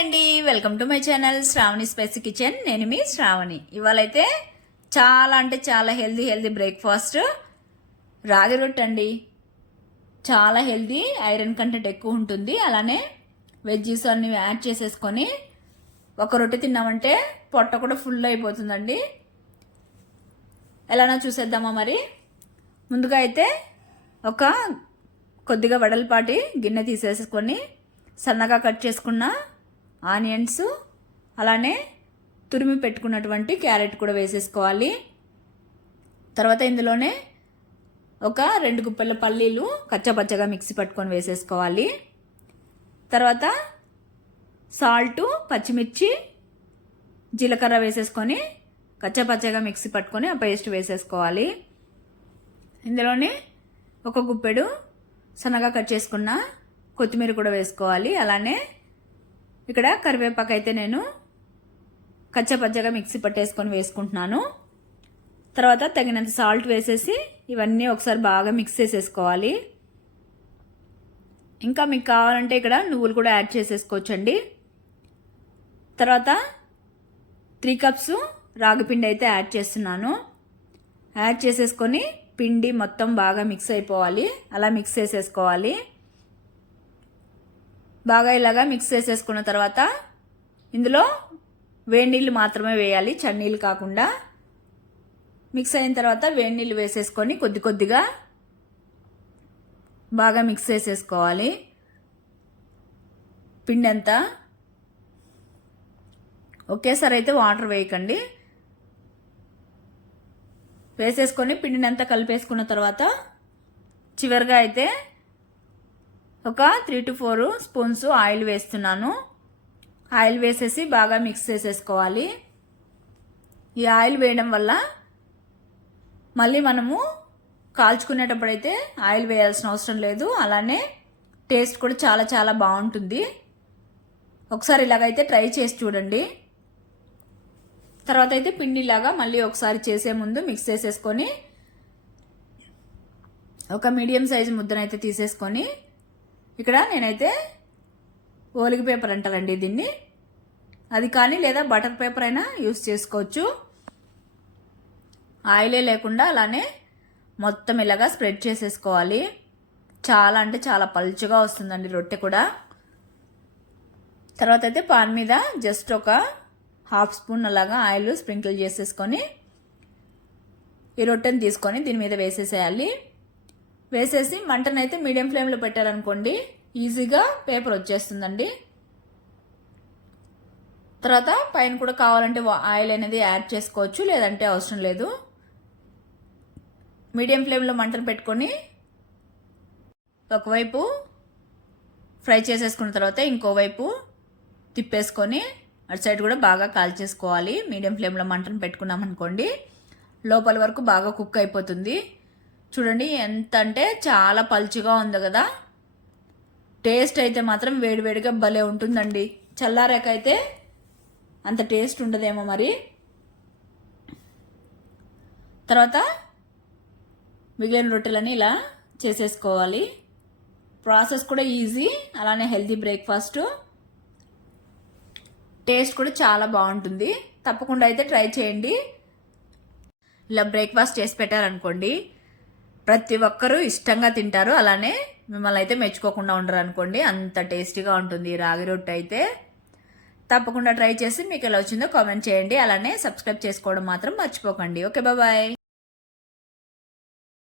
అండి, welcome to my channel Shravani spicy kitchen. నేను మీ శ్రావణి. ఇవాళైతే చాలా అంటే చాలా హెల్దీ బ్రేక్ఫాస్ట్ రాగి రొట్టె అండి. చాలా హెల్దీ, ఐరన్ కంటెంట్ ఎక్కువ ఉంటుంది. అలానే వెజ్జీస్ అన్ని యాడ్ చేసేసుకొని ఒక రొట్టె తిన్నామంటే పొట్ట కూడా ఫుల్ అయిపోతుందండి. ఎలానో చూసేద్దామా మరి. ముందుగా అయితే ఒక కొద్దిగా వెడల్పాటి గిన్నె తీసేసుకొని సన్నగా కట్ చేసుకున్న ఆనియన్స్, అలానే తురిమి పెట్టుకున్నటువంటి క్యారెట్ కూడా వేసేసుకోవాలి. తర్వాత ఇందులోనే ఒక 2 గుప్పెల పల్లీలు కచ్చపచ్చగా మిక్సీ పట్టుకొని వేసేసుకోవాలి. తర్వాత సాల్టు, పచ్చిమిర్చి, జీలకర్ర వేసేసుకొని కచ్చపచ్చగా మిక్సీ పట్టుకొని ఆ పేస్ట్ వేసేసుకోవాలి. ఇందులోనే ఒక గుప్పెడు సన్నగా కట్ చేసుకున్న కొత్తిమీర కూడా వేసుకోవాలి. అలానే ఇక్కడ కరివేపాకు అయితే నేను కచ్చపచ్చగా మిక్సీ పట్టేసుకొని వేసుకుంటున్నాను. తర్వాత తగినంత సాల్ట్ వేసేసి ఇవన్నీ ఒకసారి బాగా మిక్స్ చేసేసుకోవాలి. ఇంకా మీకు కావాలంటే ఇక్కడ నువ్వులు కూడా యాడ్ చేసేసుకోవచ్చండి. తర్వాత 3 కప్స్ రాగిపిండి అయితే యాడ్ చేస్తున్నాను. యాడ్ చేసేసుకొని పిండి మొత్తం బాగా మిక్స్ అయిపోవాలి. అలా మిక్స్ చేసేసుకోవాలి. బాగా ఇలాగా మిక్స్ చేసేసుకున్న తర్వాత ఇందులో వేడి నీళ్ళు మాత్రమే వేయాలి, చన్నీళ్ళు కాకుండా. మిక్స్ అయిన తర్వాత వేడి నీళ్ళు వేసేసుకొని కొద్దిగా బాగా మిక్స్ చేసేసుకోవాలి. పిండి అంతా ఒకేసారి అయితే వాటర్ వేయకండి. వేసేసుకొని పిండిని అంతా కలిపేసుకున్న తర్వాత చివరిగా అయితే ఒక 3 to 4 స్పూన్స్ ఆయిల్ వేస్తున్నాను. ఆయిల్ వేసేసి బాగా మిక్స్ చేసేసుకోవాలి. ఈ ఆయిల్ వేయడం వల్ల మళ్ళీ మనము కాల్చుకునేటప్పుడు అయితే ఆయిల్ వేయాల్సిన అవసరం లేదు. అలానే టేస్ట్ కూడా చాలా చాలా బాగుంటుంది. ఒకసారి ఇలాగైతే ట్రై చేసి చూడండి. తర్వాత అయితే పిండి ఇలాగా మళ్ళీ ఒకసారి చేసే ముందు మిక్స్ చేసేసుకొని ఒక మీడియం సైజు ముద్దనైతే తీసేసుకొని ఇక్కడ నేనైతే ఓలిగ పేపర్ అంటారండి దీన్ని, అది కానీ లేదా బటర్ పేపర్ అయినా యూస్ చేసుకోవచ్చు. ఆయిలే లేకుండా అలానే మొత్తం ఇలాగా స్ప్రెడ్ చేసేసుకోవాలి. చాలా అంటే చాలా పలుచగా వస్తుందండి రొట్టె కూడా. తర్వాత అయితే పాన్ మీద జస్ట్ ఒక 1/2 స్పూన్ అలాగా ఆయిల్ స్ప్రింకిల్ చేసేసుకొని ఈ రొట్టెని తీసుకొని దీని మీద వేసేసేయాలి. వేసేసి మంటనైతే మీడియం ఫ్లేమ్లో పెట్టారనుకోండి ఈజీగా పేపర్ వచ్చేస్తుందండి. తర్వాత పైన కూడా కావాలంటే ఆయిల్ అనేది యాడ్ చేసుకోవచ్చు, లేదంటే అవసరం లేదు. మీడియం ఫ్లేమ్లో మంటను పెట్టుకొని ఒకవైపు ఫ్రై చేసేసుకున్న తర్వాత ఇంకోవైపు తిప్పేసుకొని అటు సైడ్ కూడా బాగా కాల్చేసుకోవాలి. మీడియం ఫ్లేమ్లో మంటను పెట్టుకున్నాం అనుకోండి లోపల వరకు బాగా కుక్ అయిపోతుంది. చూడండి ఎంత అంటే చాలా పలుచగా ఉంది కదా. టేస్ట్ అయితే మాత్రం వేడివేడిగా భలే ఉంటుందండి. చల్లారాకైతే అంత టేస్ట్ ఉండదేమో మరి. తర్వాత మిగిలిన రొట్టెలని ఇలా చేసేసుకోవాలి. ప్రాసెస్ కూడా ఈజీ, అలానే హెల్తీ బ్రేక్ఫాస్ట్. టేస్ట్ కూడా చాలా బాగుంటుంది. తప్పకుండా అయితే ట్రై చేయండి. ఇలా బ్రేక్ఫాస్ట్ చేసి పెట్టారనుకోండి ప్రతి ఒక్కరూ ఇష్టంగా తింటారు. అలానే మిమ్మల్ని అయితే మెచ్చుకోకుండా ఉండరు అనుకోండి, అంత టేస్టీగా ఉంటుంది రాగి రొట్టె అయితే. తప్పకుండా ట్రై చేసి మీకు ఎలా వచ్చిందో కామెంట్ చేయండి. అలానే సబ్స్క్రైబ్ చేసుకోవడం మాత్రం మర్చిపోకండి. Okay, bye.